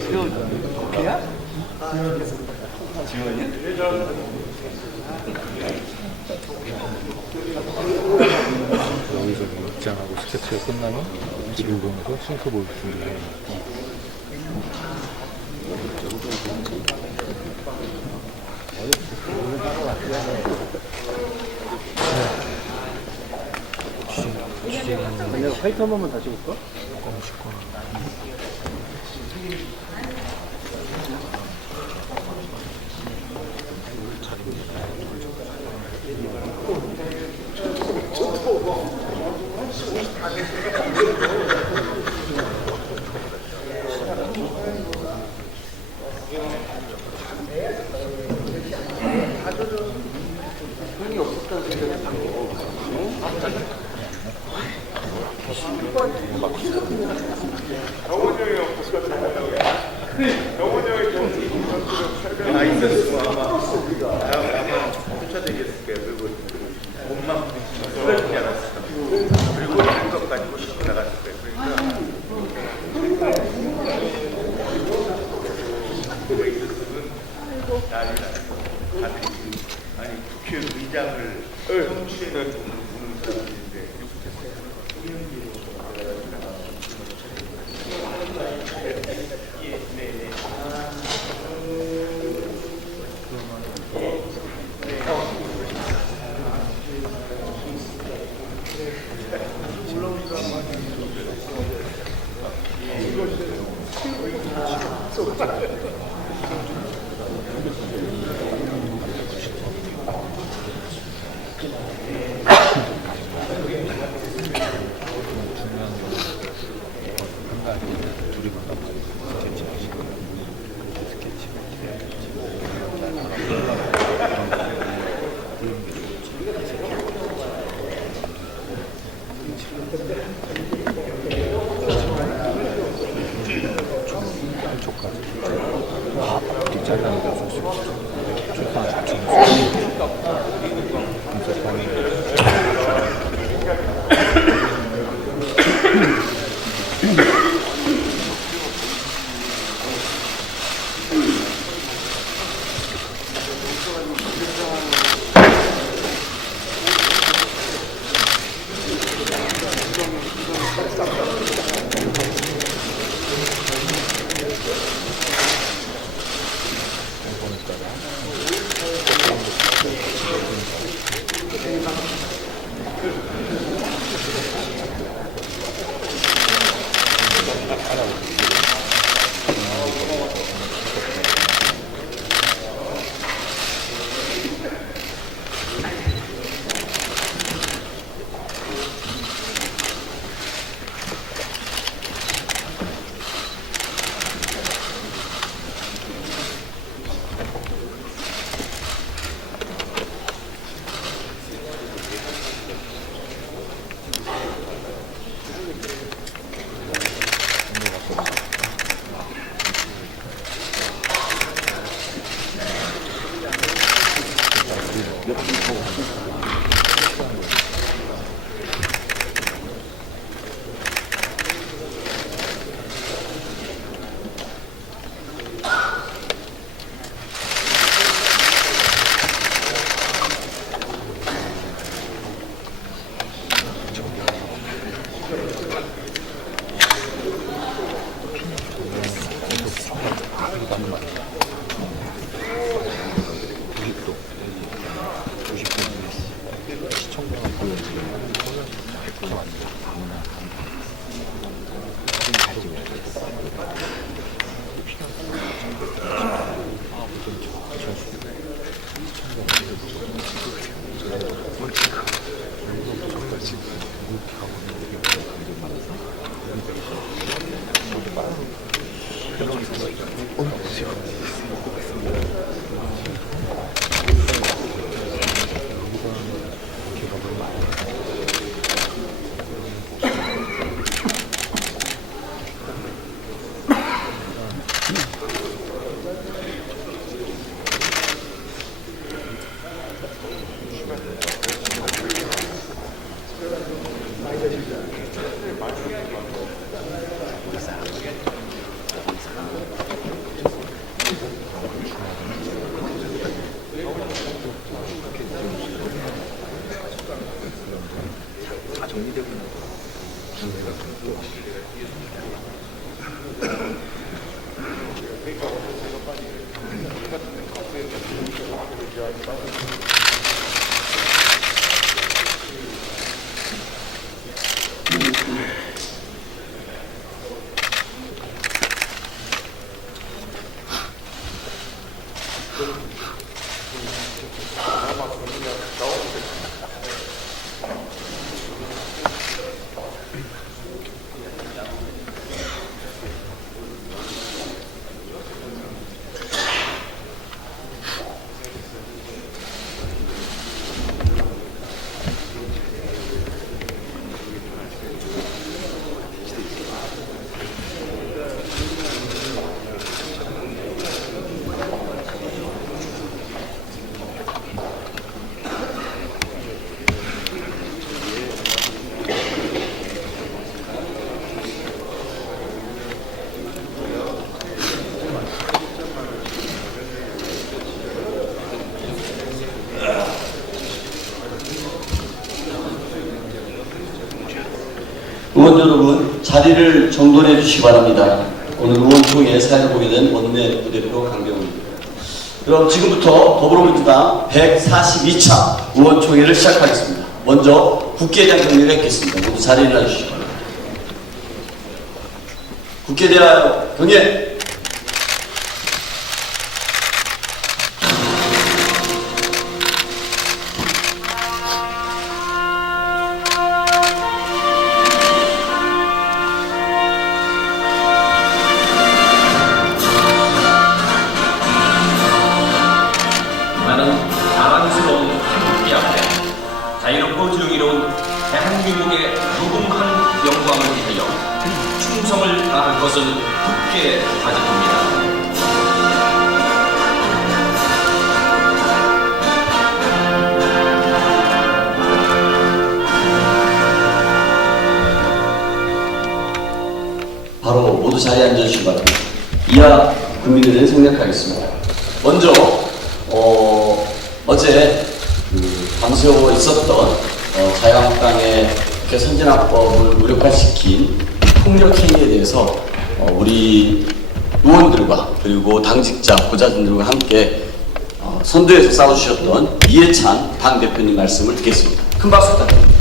수현 국회야? 지원이야? 여기서 입장하고 스케치가 끝나면 집을 보면서 싱크 볼 준비해요. 내가 화이트 한 번만 다시 볼까? 의원 여러분, 자리를 정돈해 주시기 바랍니다. 오늘 의원총회 사회를 보게 된 원내 부대표 강병훈입니다. 그럼 지금부터 더불어민주당 142차 의원총회를 시작하겠습니다. 먼저 국회에 대한 경례를 했겠습니다. 모두 자리에 일어나 주시기 바랍니다. 국회에 대하여 경례! 자유롭고 정의로운 대한민국의 무궁한 영광을 위하여 충성을 다할 것을 굳게 다짐합니다. 바로 모두 자리에 앉아주시기 바랍니다. 이하 국민들을 생략하겠습니다. 먼저 어제 밤새워 있었던 자유한국당의 국회 선진화법을 무력화시킨 폭력 행위에 대해서 우리 의원들과 그리고 당직자, 보좌진들과 함께 선두에서 싸워주셨던 이해찬 당대표님 말씀을 듣겠습니다. 큰 박수 부탁드립니다.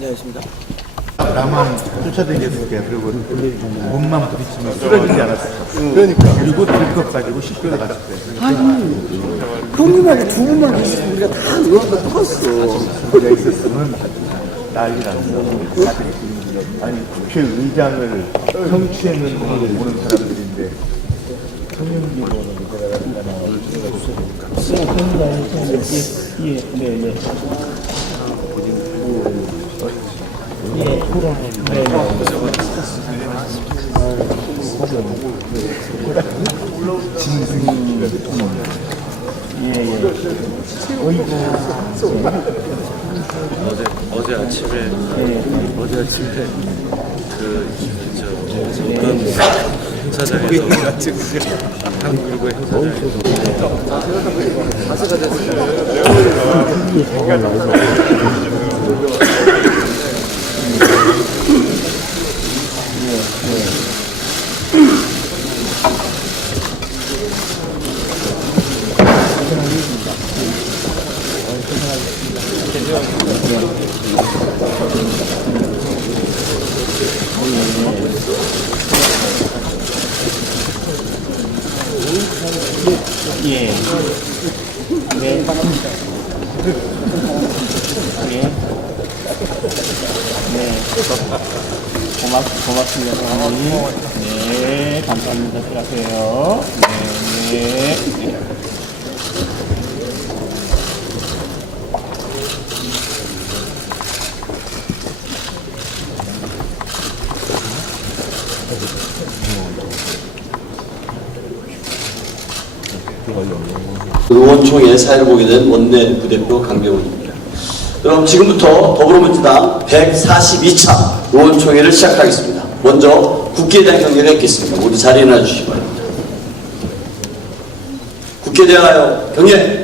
네, 알겠습니다. 나만 쫓아다녔을게. 그리고 몸만 부딪히면 쓰러지지 않았어. 그러니까. 그리고 들것 가지고 씹겨 나갔을 때. 아니, 형님하고 두 분만 있으면 우리가 다 의원도 풀었어. 내가 있었으면 난리 났어. 아니, 국회의장을 성추행을 보는 사람들인데 성형기 보는 어제 아침에 어떤 행사장에서 한국일보의 고맙습니다, 사장님. 네, 감사합니다. 들어가세요. 네. 의원총회 사회를 보게 된 원내 부대표 강병훈입니다. 그럼 지금부터 더불어민주당 142차 의원총회를 시작하겠습니다. 먼저 국회에 대한 경례를 했겠습니다. 모두 자리에 일어나 주시기 바랍니다. 국회에 대하여 경례!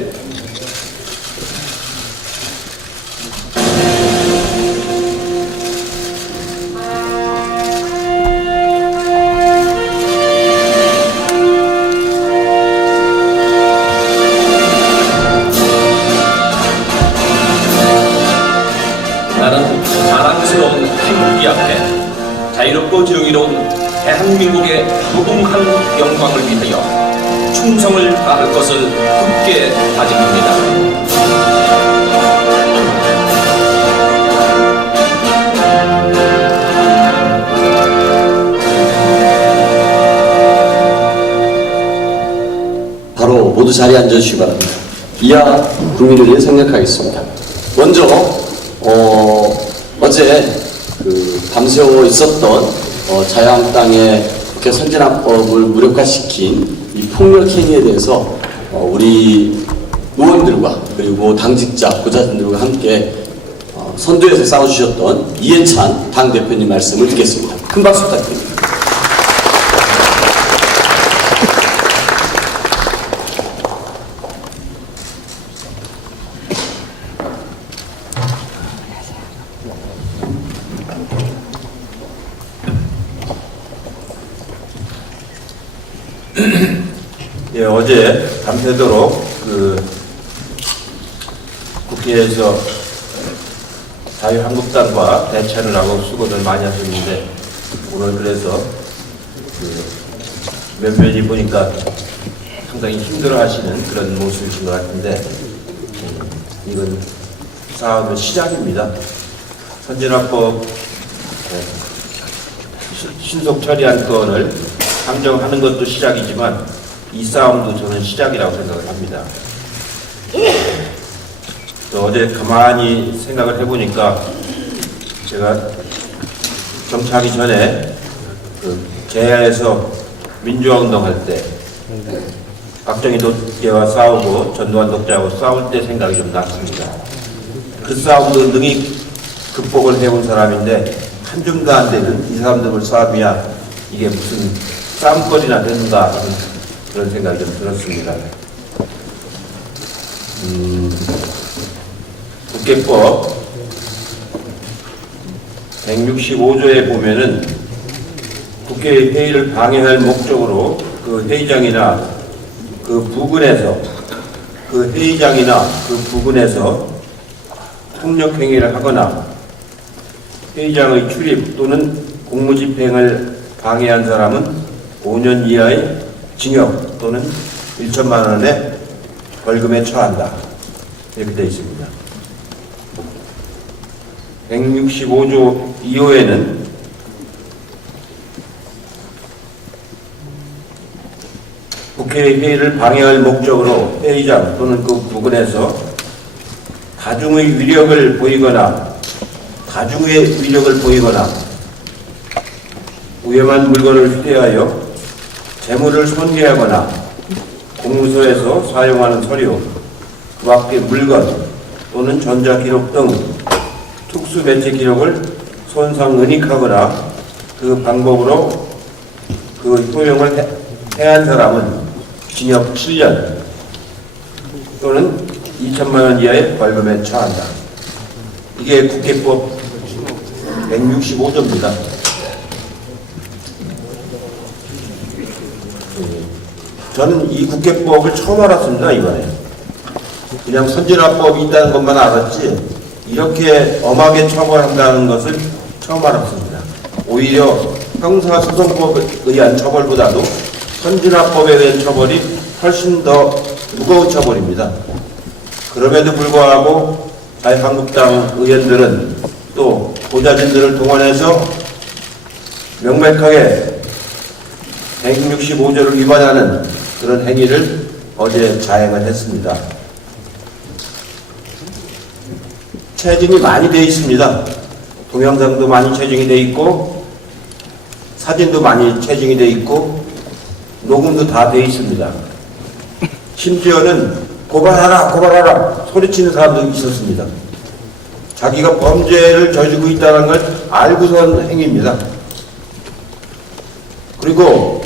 나라는 자랑스러운 태극기 앞에 자유롭고 정의로운 대한민국의 무궁한 영광을 위하여 충성을 다할 것을 굳게 다짐합니다. 바로 모두 자리에 앉아주시기 바랍니다. 이하 국민을 위해 생각하겠습니다. 먼저 어제 밤새워 있었던 자유한국당의 국회 선진화법을 무력화시킨 이 폭력 행위에 대해서 우리 의원들과 그리고 당직자, 보좌진들과 함께 선두에서 싸워주셨던 이해찬 당대표님 말씀을 듣겠습니다. 큰 박수 부탁드립니다. 예, 어제 밤새도록 국회에서 자유한국당과 대체를 하고 수고를 많이 하셨는데 오늘 그래서 몇몇이 보니까 상당히 힘들어하시는 그런 모습이신 것 같은데 이건 싸움의 시작입니다. 선진화법 신속 처리한 건을 상정하는 것도 시작이지만 이 싸움도 저는 시작이라고 생각을 합니다. 또 어제 가만히 생각을 해보니까 제가 정치하기 전에 개야에서 민주화운동할 때 박정희 독재와 싸우고 전두환 독재하고 싸울 때 생각이 좀 났습니다. 그 싸움도 능히 극복을 해온 사람인데 한 줌도 안 되는 이 사람들 싸움이야 이게 무슨 싸움거리나 되는가 그런 생각이 좀 들었습니다. 국회법 165조에 보면은 국회 회의를 방해할 목적으로 그 회의장이나 그 부근에서 폭력행위를 하거나 회의장의 출입 또는 공무집행을 방해한 사람은 5년 이하의 징역 또는 1천만 원의 벌금에 처한다. 이렇게 되어 있습니다. 165조 2호에는 국회 회의를 방해할 목적으로 회의장 또는 그 부근에서 다중의 위력을 보이거나 위험한 물건을 휴대하여 재물을 손괴하거나 공무소에서 사용하는 서류, 그 밖의 물건 또는 전자기록 등 특수매체 기록을 손상 은닉하거나 그 방법으로 그 효용을 해한 사람은 징역 7년 또는 2천만 원 이하의 벌금에 처한다. 이게 국회법 165조입니다. 저는 이 국회법을 처음 알았습니다, 이번에. 그냥 선진화법이 있다는 것만 알았지, 이렇게 엄하게 처벌한다는 것을 처음 알았습니다. 오히려 형사소송법에 의한 처벌보다도 선진화법에 의한 처벌이 훨씬 더 무거운 처벌입니다. 그럼에도 불구하고 자유한국당 의원들은 또 보좌진들을 동원해서 명백하게 165조를 위반하는 그런 행위를 어제 자행을 했습니다. 체증이 많이 되어 있습니다. 동영상도 많이 체증이 되어 있고 사진도 많이 체증이 되어 있고 녹음도 다 되어 있습니다. 심지어는 고발하라 소리치는 사람도 있었습니다. 자기가 범죄를 저지르고 있다는 걸 알고선 행위입니다. 그리고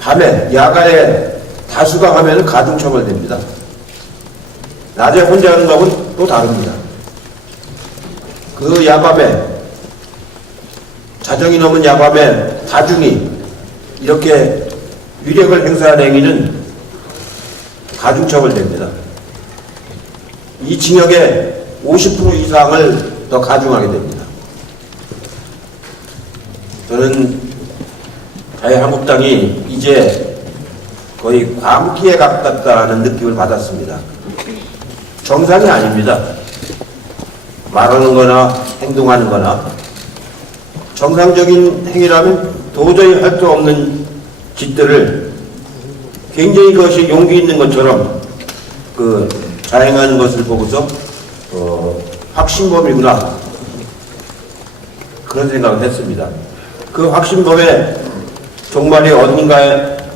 밤에 야간에 다수가 하면 가중처벌됩니다. 낮에 혼자 하는 것은 또 다릅니다. 그 야밤에 자정이 넘은 야밤에 다중이 이렇게 위력을 행사하는 행위는 가중처벌됩니다. 이 징역의 50% 이상을 더 가중하게 됩니다. 저는 자유한국당이 이제 거의 광기에 가깝다는 느낌을 받았습니다. 정상이 아닙니다. 말하는 거나 행동하는 거나 정상적인 행위라면 도저히 할 수 없는 짓들을 굉장히 그것이 용기 있는 것처럼 자행하는 것을 보고서 확신범이구나 그런 생각을 했습니다. 그 확신범의 종말이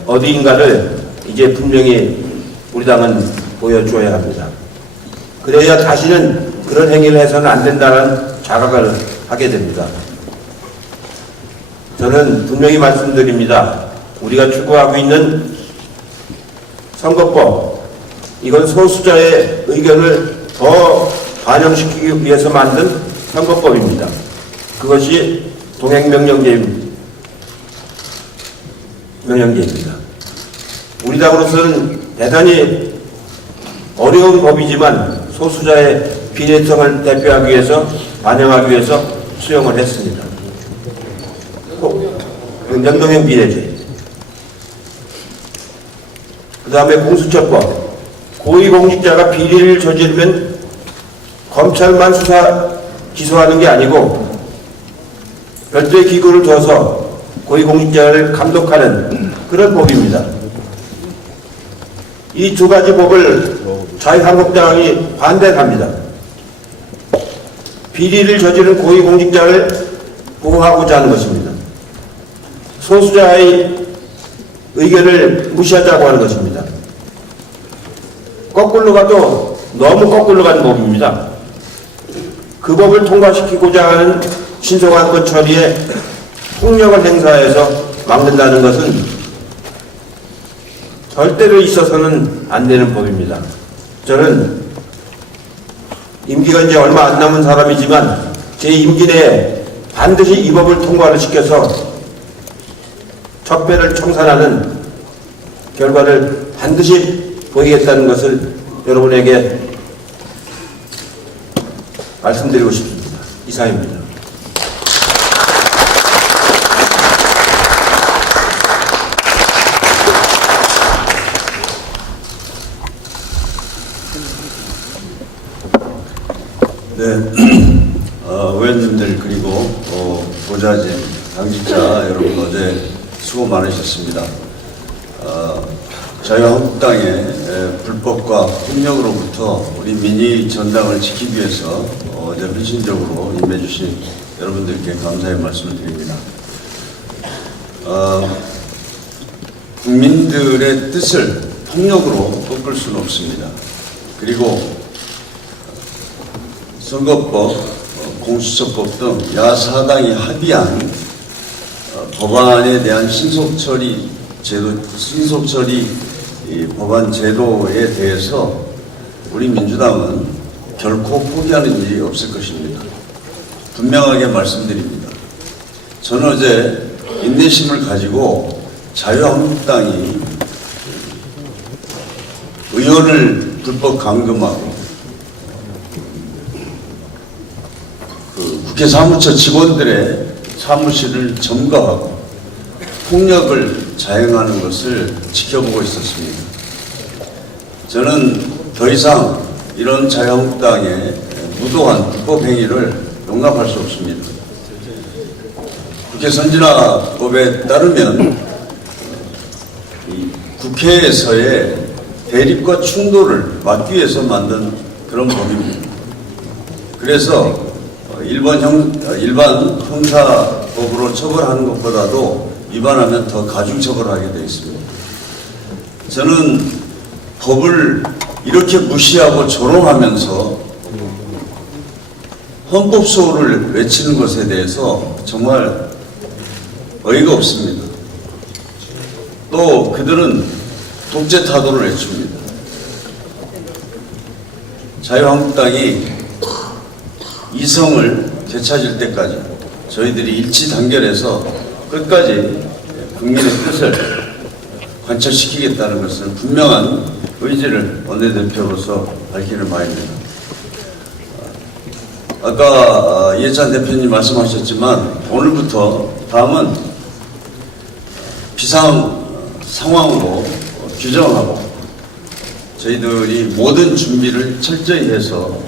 어디인가를 이제 분명히 우리 당은 보여줘야 합니다. 그래야 다시는 그런 행위를 해서는 안 된다는 자각을 하게 됩니다. 저는 분명히 말씀드립니다. 우리가 추구하고 있는 선거법, 이건 소수자의 의견을 더 반영시키기 위해서 만든 선거법입니다. 그것이 동행명령제입니다. 우리 당으로서는 대단히 어려운 법이지만 소수자의 비례성을 대표하기 위해서, 반영하기 위해서 수용을 했습니다. 명동형 비례제. 그 다음에 공수처법. 고위공직자가 비리를 저지르면 검찰만 기소하는 게 아니고 별도의 기구를 둬서 고위공직자를 감독하는 그런 법입니다. 이 두 가지 법을 자유한국당이 반대를 합니다. 비리를 저지른 고위공직자를 보호하고자 하는 것입니다. 소수자의 의견을 무시하자고 하는 것입니다. 거꾸로 가도 너무 거꾸로 가는 법입니다. 그 법을 통과시키고자 하는 신속한 것 처리에 폭력을 행사해서 막는다는 것은 절대로 있어서는 안 되는 법입니다. 저는 임기가 이제 얼마 안 남은 사람이지만 제 임기 내에 반드시 이 법을 통과를 시켜서 적폐를 청산하는 결과를 반드시 보이겠다는 것을 여러분에게 말씀드리고 싶습니다. 이상입니다. 네, 의원님들 그리고 보좌진, 당직자 여러분 어제 수고 많으셨습니다. 자유한국당의 불법과 폭력으로부터 우리 민의 전당을 지키기 위해서 어제 헌신적으로 임해주신 여러분들께 감사의 말씀을 드립니다. 국민들의 뜻을 폭력으로 꺾을 수는 없습니다. 그리고 선거법, 공수처법 등 야사당이 합의한 법안에 대한 신속처리 법안 제도에 대해서 우리 민주당은 결코 포기하는 일이 없을 것입니다. 분명하게 말씀드립니다. 저는 어제 인내심을 가지고 자유한국당이 의원을 불법 감금하고 국회 사무처 직원들의 사무실을 점거하고 폭력을 자행하는 것을 지켜보고 있었습니다. 저는 더 이상 이런 자유한국당의 무도한 불법 행위를 용납할 수 없습니다. 국회 선진화법에 따르면 국회에서의 대립과 충돌을 막기 위해서 만든 그런 법입니다. 그래서 일반 형사법으로 처벌하는 것보다도 위반하면 더 가중처벌하게 되어 있습니다. 저는 법을 이렇게 무시하고 조롱하면서 헌법소를 외치는 것에 대해서 정말 어이가 없습니다. 또 그들은 독재 타도를 외칩니다. 자유한국당이 이성을 되찾을 때까지 저희들이 일치 단결해서 끝까지 국민의 뜻을 관철시키겠다는 것을 분명한 의지를 원내대표로서 밝히는 바입니다. 아까 이해찬 대표님 말씀하셨지만 오늘부터 다음은 비상 상황으로 규정하고 저희들이 모든 준비를 철저히 해서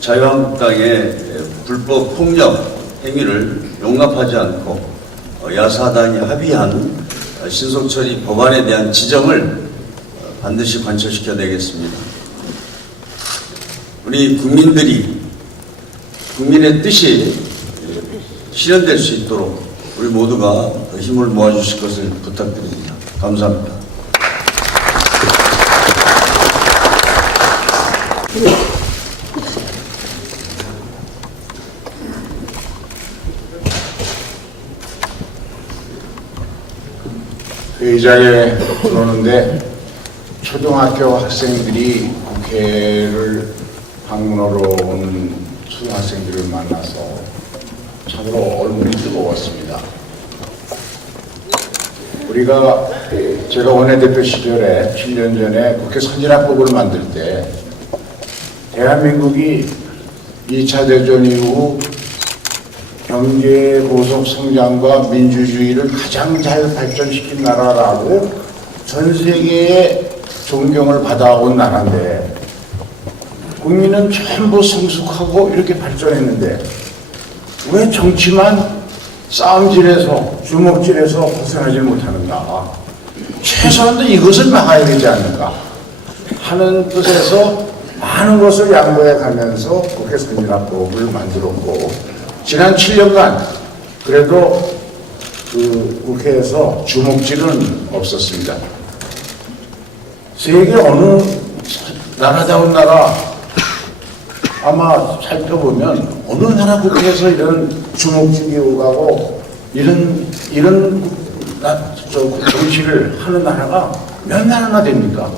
자유한국당의 불법 폭력 행위를 용납하지 않고 야사당이 합의한 신속처리 법안에 대한 지정을 반드시 관철시켜내겠습니다. 우리 국민의 뜻이 실현될 수 있도록 우리 모두가 힘을 모아주실 것을 부탁드립니다. 감사합니다. 회의장에 들어오는데 초등학교 학생들이 국회를 방문하러 오는 초등학생들을 만나서 참으로 얼굴이 뜨거웠습니다. 제가 원내대표 시절에 7년 전에 국회 선진화법을 만들 때 대한민국이 2차 대전 이후 경제 고속 성장과 민주주의를 가장 잘 발전시킨 나라라고 전 세계의 존경을 받아온 나라인데 국민은 전부 성숙하고 이렇게 발전했는데 왜 정치만 싸움질에서 주먹질에서 벗어나지 못하는가? 최소한도 이것을 막아야 되지 않는가 하는 뜻에서 많은 것을 양보해 가면서 국회 선진화법을 만들었고 지난 7년간 그래도 국회에서 주먹질은 없었습니다. 세계 어느 나라다운 나라 아마 살펴보면 어느 나라 국회에서 이런 주먹질이 오가고 이런 정치를 하는 나라가 몇 나라나 됩니까?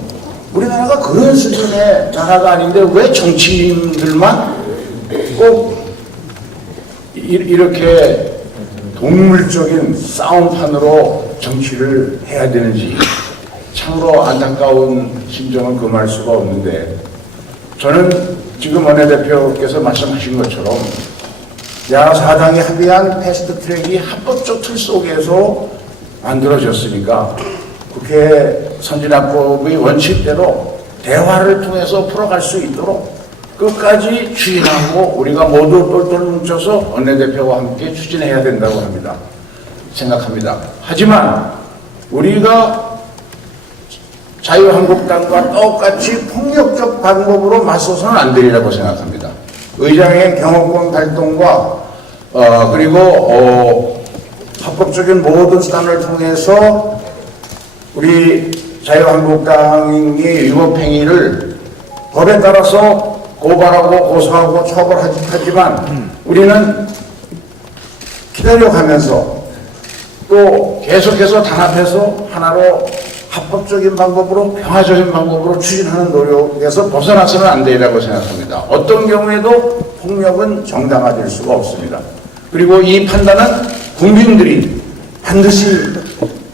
우리나라가 그런 수준의 나라가 아닌데 왜 정치인들만 꼭 이렇게 동물적인 싸움판으로 정치를 해야 되는지 참으로 안타까운 심정은 금할 수가 없는데 저는 지금 원내대표께서 말씀하신 것처럼 야사당이 합의한 패스트트랙이 합법적 틀 속에서 만들어졌으니까 국회 선진화법의 원칙대로 대화를 통해서 풀어갈 수 있도록 끝까지 추진하고 우리가 모두 똘똘 뭉쳐서 원내대표와 함께 추진해야 된다고 생각합니다. 하지만 우리가 자유한국당과 똑같이 폭력적 방법으로 맞서서는 안 되리라고 생각합니다. 의장의 경호권 발동과 그리고 합법적인 모든 수단을 통해서 우리 자유한국당의 위법행위를 법에 따라서 고발하고 고소하고 처벌하지만 우리는 기다려가면서 또 계속해서 단합해서 하나로 합법적인 방법으로 평화적인 방법으로 추진하는 노력에서 벗어나서는 안 되리라고 생각합니다. 어떤 경우에도 폭력은 정당화될 수가 없습니다. 그리고 이 판단은 국민들이 반드시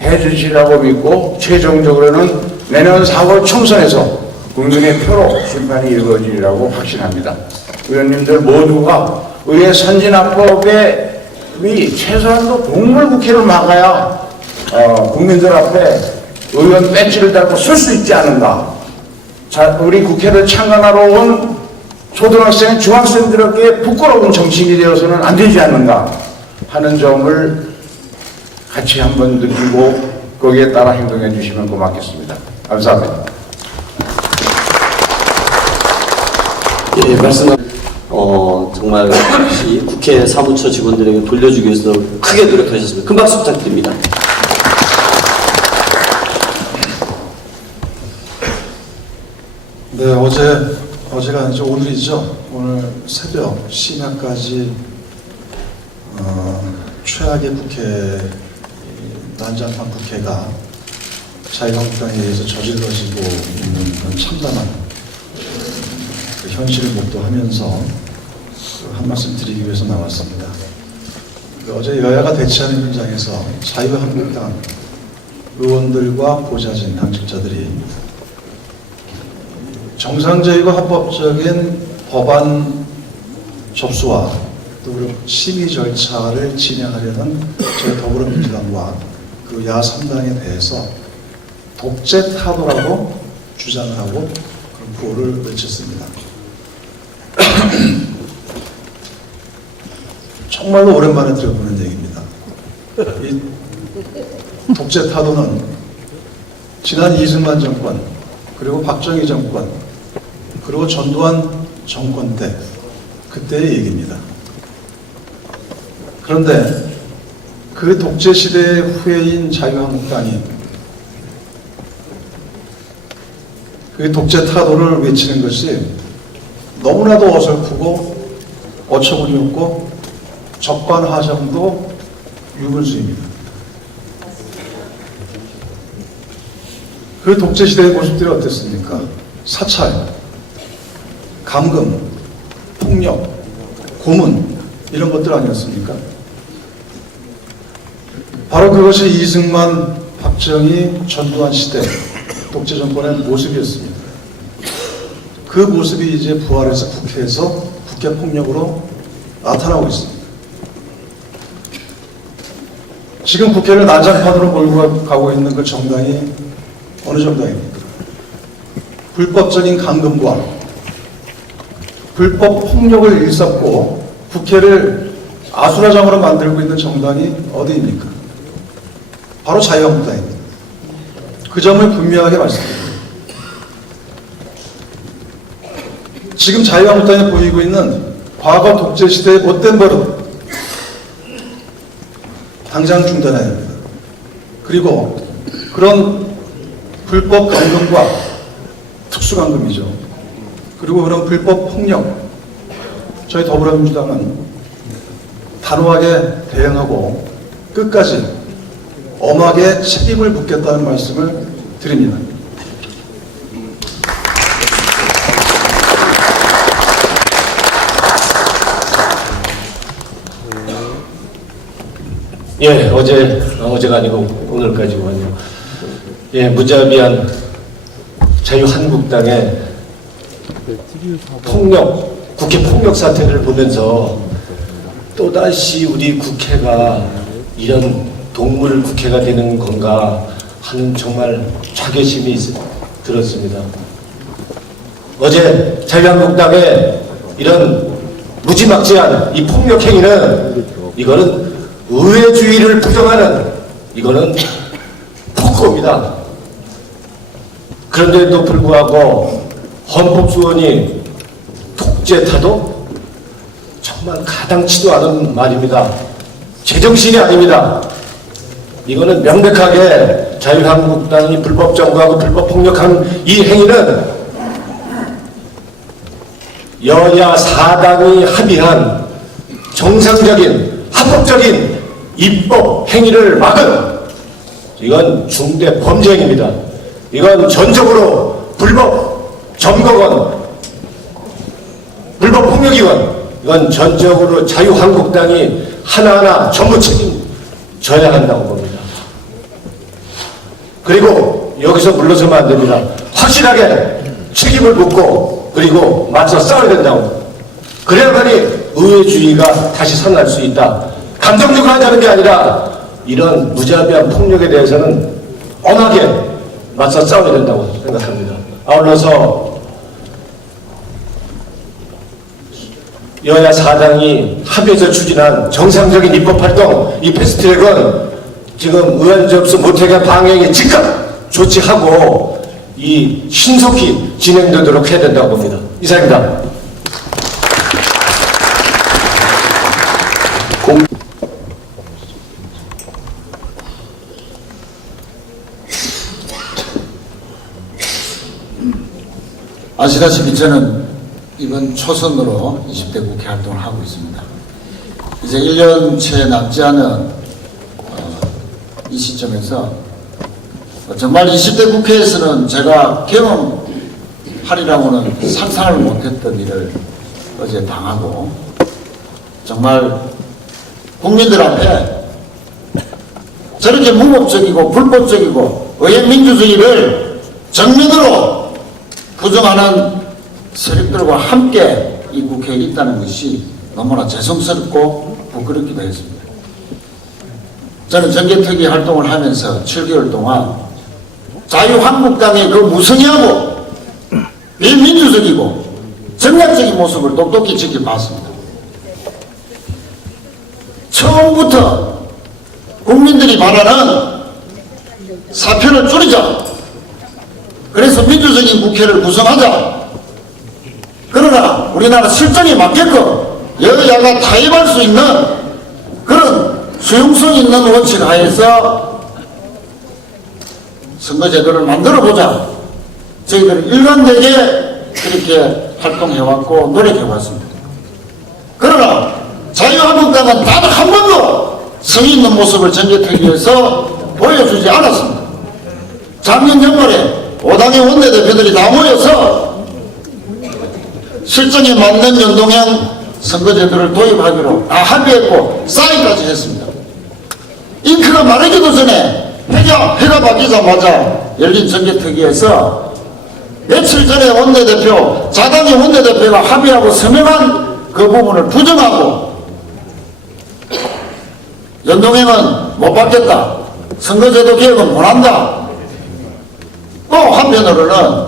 해주시라고 믿고 최종적으로는 내년 4월 총선에서 국민의 표로 심판이 이루어지리라고 확신합니다. 의원님들 모두가 의회 선진화법의 최소한도 동물국회를 막아야 국민들 앞에 의원 배지를 달고 설 수 있지 않은가. 자, 우리 국회를 창간하러 온 초등학생, 중학생들에게 부끄러운 정치인이 되어서는 안 되지 않는가 하는 점을 같이 한번 느끼고 거기에 따라 행동해 주시면 고맙겠습니다. 감사합니다. 예, 말씀 정말 이 국회 사무처 직원들에게 돌려주기 위해서 크게 노력하셨습니다. 큰 박수 부탁드립니다. 네, 어제가 아니죠. 오늘이죠. 오늘 새벽 심야까지 최악의 국회, 난장판 국회가 자유한국당에 의해서 저질러지고 있는 그런 참담한 그 현실을 목도하면서 한 말씀 드리기 위해서 나왔습니다. 어제 여야가 대치하는 현장에서 자유한국당 의원들과 보좌진 당직자들이 정상적이고 합법적인 법안 접수와 또 그리고 심의 절차를 진행하려는 저희 더불어민주당과 그 야3당에 대해서 독재 타도라고 주장을 하고 그런 구호를 외쳤습니다. 정말로 오랜만에 들어보는 얘기입니다. 이 독재 타도는 지난 이승만 정권, 그리고 박정희 정권, 그리고 전두환 정권 때 그때의 얘기입니다. 그런데 그 독재 시대의 후예인 자유한국당이 그 독재 타도를 외치는 것이 너무나도 어설프고 어처구니 없고 적반하장도 유분수입니다. 그 독재 시대의 모습들이 어땠습니까? 사찰, 감금, 폭력, 고문 이런 것들 아니었습니까? 바로 그것이 이승만, 박정희, 전두환 시대 독재 정권의 모습이었습니다. 그 모습이 이제 부활해서 국회에서 국회 폭력으로 나타나고 있습니다. 지금 국회를 난장판으로 몰고 가고 있는 그 정당이 어느 정당입니까? 불법적인 감금과 불법 폭력을 일삼고 국회를 아수라장으로 만들고 있는 정당이 어디입니까? 바로 자유한국당입니다. 그 점을 분명하게 말씀드립니다. 지금 자유한국당이 보이고 있는 과거 독재 시대의 못된 버릇 당장 중단해야 합니다. 그리고 그런 불법 감금과 특수감금이죠. 그리고 그런 불법 폭력, 저희 더불어민주당은 단호하게 대응하고 끝까지 엄하게 책임을 묻겠다는 말씀을 드립니다. 예, 어제가 아니고 오늘까지만요. 예, 무자비한 자유한국당의 국회 폭력 사태를 보면서 또다시 우리 국회가 이런 동물 국회가 되는 건가 하는 정말 자괴심이 들었습니다. 어제 자유한국당의 이런 무지막지한 이 폭력 행위는 이거는 의회주의를 부정하는 이거는 폭거입니다. 그런데도 불구하고 헌법소원이 독재 타도 정말 가당치도 않은 말입니다. 제정신이 아닙니다. 이거는 명백하게 자유한국당이 불법 점거하고 불법 폭력한 이 행위는 여야 4당이 합의한 정상적인 합법적인 입법 행위를 막은 이건 중대 범죄 행위입니다. 이건 전적으로 불법 점거건 불법 폭력이건 이건 전적으로 자유한국당이 하나하나 전부 책임져야 한다고 봅니다. 그리고 여기서 물러서면 안 됩니다. 확실하게 책임을 묻고 그리고 맞서 싸워야 된다고. 그래야만이 의회주의가 다시 살아날 수 있다. 감정적으로 하자는 게 아니라 이런 무자비한 폭력에 대해서는 엄하게 맞서 싸워야 된다고 생각합니다. 아울러서 여야 4당이 합의해서 추진한 정상적인 입법활동, 이 패스트트랙은 지금 의원 접수 못하게 방해에 즉각 조치하고 이 신속히 진행되도록 해야 된다고 봅니다. 이상입니다. 아시다시피 저는 이번 초선으로 20대 국회 활동을 하고 있습니다. 이제 1년 채 남지 않은 이 시점에서 정말 20대 국회에서는 제가 경험하리라고는 상상을 못했던 일을 어제 당하고 정말 국민들 앞에 저렇게 무법적이고 불법적이고 의회민주주의를 정면으로 부정하는 세력들과 함께 이 국회에 있다는 것이 너무나 죄송스럽고 부끄럽기도 했습니다. 저는 정개특위 활동을 하면서 7개월 동안 자유한국당의 그 무성의하고 비민주적이고 정략적인 모습을 똑똑히 지켜봤습니다. 처음부터 국민들이 바라는 사표를 줄이자, 그래서 민주적인 국회를 구성하자, 그러나 우리나라 실정에 맞게끔 여야가 타협할 수 있는 그런 수용성 있는 원칙 하에서 선거제도를 만들어보자, 저희들은 일관되게 그렇게 활동해왔고 노력해왔습니다. 그러나 자유한국당은 단 한 번도 성의 있는 모습을 정개특위에서 보여주지 않았습니다. 작년 연말에 5당의 원내대표들이 다 모여서 실정에 맞는 연동형 선거제도를 도입하기로 다 합의했고 사인까지 했습니다. 잉크가 마르기도 전에 해가 바뀌자마자 열린 정개특위에서 며칠 전에 원내대표, 자당의 원내대표가 합의하고 서명한 그 부분을 부정하고 연동형은 못 받겠다, 선거제도 개혁은 못한다. 또 한편으로는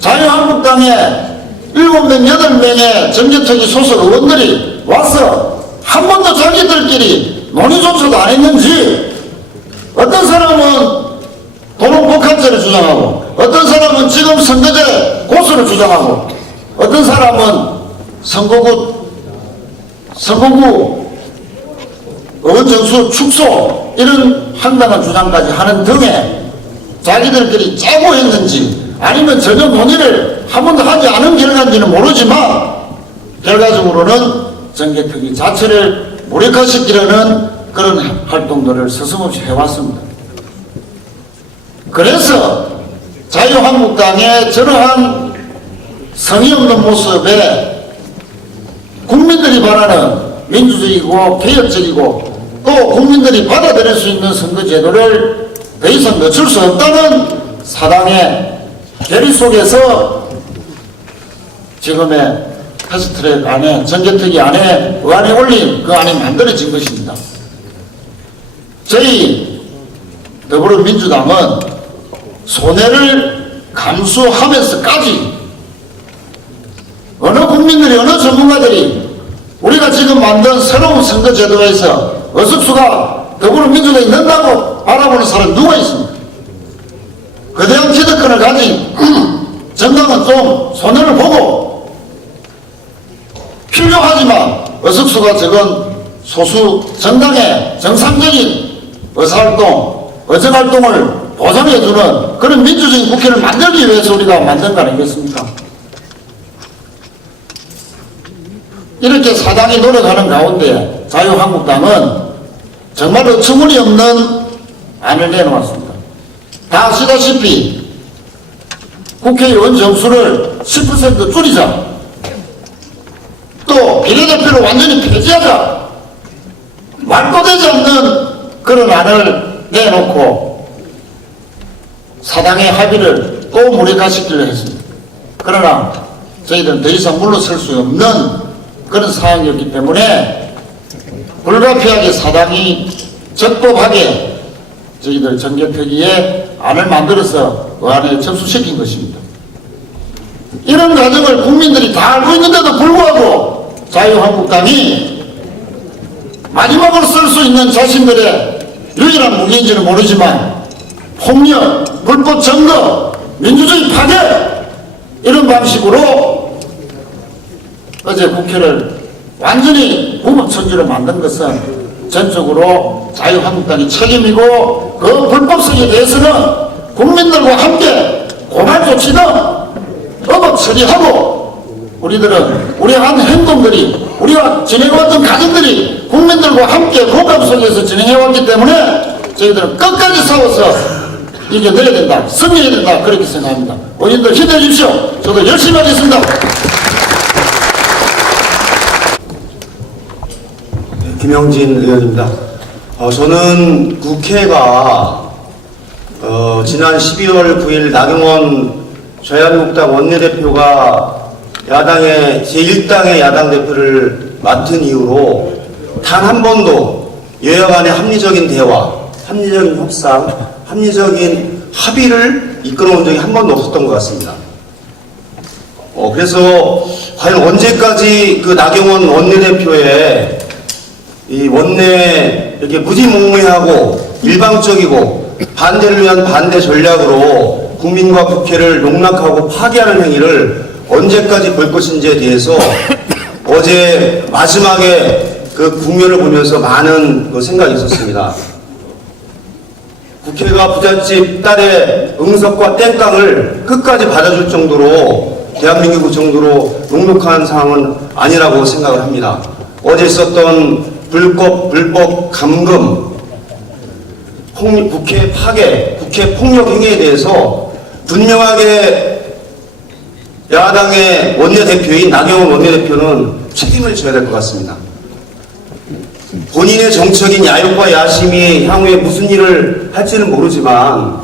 자유한국당의 7명, 8명의 정개특위 소속 의원들이 와서 한 번도 자기들끼리 논의조차도 안 했는지, 어떤 사람은 도농복합제를 주장하고, 어떤 사람은 지금 선거제 고수를 주장하고, 어떤 사람은 선거구 의원정수 축소 이런 황당한 주장까지 하는 등에 자기들끼리 짜고 했는지 아니면 전혀 논의를 한 번도 하지 않은 결과인지는 모르지만 결과적으로는 정개특위 자체를 무력화시키려는 그런 활동들을 서슴없이 해왔습니다. 그래서 자유한국당의 저러한 성의 없는 모습에 국민들이 바라는 민주적이고 개혁적이고 또 국민들이 받아들일 수 있는 선거제도를 더 이상 늦출 수 없다는 사당의 결의 속에서 지금의 패스트트랙 안에, 정개특위 안에 의안이 올린 그 안이 만들어진 것입니다. 저희 더불어민주당은 손해를 감수하면서까지 어느 국민들이, 어느 전문가들이 우리가 지금 만든 새로운 선거제도에서 의석수가 더불어민주당이 는다고 바라보는 사람이 누가 있습니까? 거대한 기득권을 가진 정당은 좀 손해를 보고 필요하지만 의석수가 적은 소수 정당의 정상적인 의사활동, 의정활동을 보장해주는 그런 민주적인 국회를 만들기 위해서 우리가 만든 거 아니겠습니까? 이렇게 사당이 노력하는 가운데 자유한국당은 정말로 터무니없는 안을 내놓았습니다. 다 아시다시피 국회의원 정수를 10% 줄이자, 또 비례대표를 완전히 폐지하자, 말도 되지 않는 그런 안을 내놓고 사당의 합의를 또 무력화시키려 했습니다. 그러나 저희들은 더 이상 물러설 수 없는 그런 상황이었기 때문에 불가피하게 사당이 적법하게 저희들 정개특위에 안을 만들어서 의안에 접수시킨 것입니다. 이런 과정을 국민들이 다 알고 있는데도 불구하고 자유한국당이 마지막으로 쓸 수 있는 자신들의 유일한 무기인지는 모르지만 폭력, 불법 점거, 민주주의 파괴 이런 방식으로 어제 국회를 완전히 무법천지로 만든 것은 전적으로 자유한국당이 책임이고 그 불법성에 대해서는 국민들과 함께 고발 조치든 어법 처리하고 우리들은 우리 한 행동들이 우리가 진행해왔던 과정들이 국민들과 함께 공감 속에서 진행해왔기 때문에 저희들은 끝까지 싸워서 이겨내야 된다, 승리해야 된다 그렇게 생각합니다. 의원님들 힘내해 주십시오. 저도 열심히 하겠습니다. 김영진 의원입니다. 저는 국회가 지난 12월 9일 나경원 자유한국당 원내대표가 야당의 제1당의 야당 대표를 맡은 이후로 단 한 번도 여야 간의 합리적인 대화, 합리적인 협상, 합리적인 합의를 이끌어온 적이 한 번도 없었던 것 같습니다. 그래서 과연 언제까지 그 나경원 원내대표의 이 원내 이렇게 무지몽매하고 일방적이고 반대를 위한 반대 전략으로 국민과 국회를 농락하고 파괴하는 행위를 언제까지 볼 것인지에 대해서 어제 마지막에 그 국면을 보면서 많은 그 생각이 있었습니다. 국회가 부잣집 딸의 응석과 땡깡을 끝까지 받아줄 정도로 대한민국 정도로 녹록한 상황은 아니라고 생각을 합니다. 어제 있었던 불법 감금, 국회 파괴, 국회 폭력 행위에 대해서 분명하게 야당의 원내대표인 나경원 원내대표는 책임을 져야 될 것 같습니다. 본인의 정책인 야욕과 야심이 향후에 무슨 일을 할지는 모르지만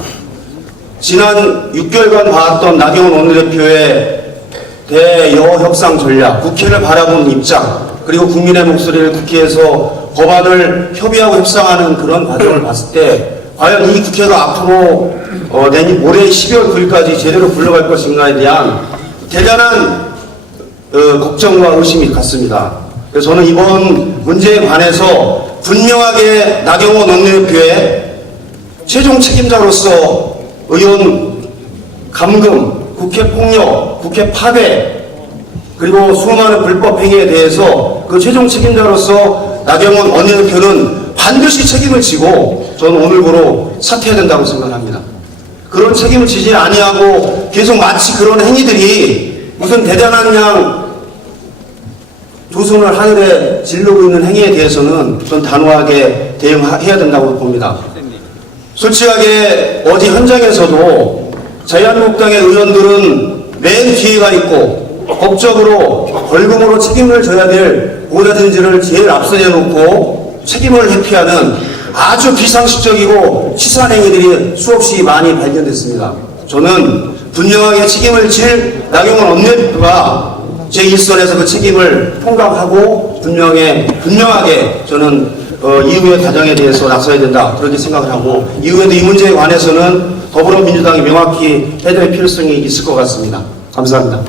지난 6개월간 봐왔던 나경원 원내대표의 대여협상 전략, 국회를 바라보는 입장, 그리고 국민의 목소리를 국회에서 법안을 협의하고 협상하는 그런 과정을 봤을 때 과연 이 국회가 앞으로 올해 12월 9일까지 제대로 굴러갈 것인가에 대한 대단한 걱정과 의심이 같습니다. 그래서 저는 이번 문제에 관해서 분명하게 나경원 원내대표의 최종 책임자로서 의원 감금, 국회 폭력, 국회 파괴, 그리고 수많은 불법 행위에 대해서 그 최종 책임자로서 나경원 원내대표는 반드시 책임을 지고 저는 오늘부로 사퇴해야 된다고 생각합니다. 그런 책임을 지지 아니하고 계속 마치 그런 행위들이 무슨 대단한 양 조선을 하늘에 질르고 있는 행위에 대해서는 전 단호하게 대응해야 된다고 봅니다. 솔직하게 어제 현장에서도 자유한국당의 의원들은 맨 뒤에가 있고 법적으로 벌금으로 책임을 져야 될 보호자진지를 제일 앞서 내놓고 책임을 회피하는 아주 비상식적이고 치사한 행위들이 수없이 많이 발견됐습니다. 저는 분명하게 책임을 질 나경원 원내대표가 제1선에서 그 책임을 통감하고 분명하게 저는 이후의 과정에 대해서 나서야 된다 그렇게 생각을 하고 이후에도 이 문제에 관해서는 더불어민주당이 명확히 해야 될 필요성이 있을 것 같습니다. 감사합니다.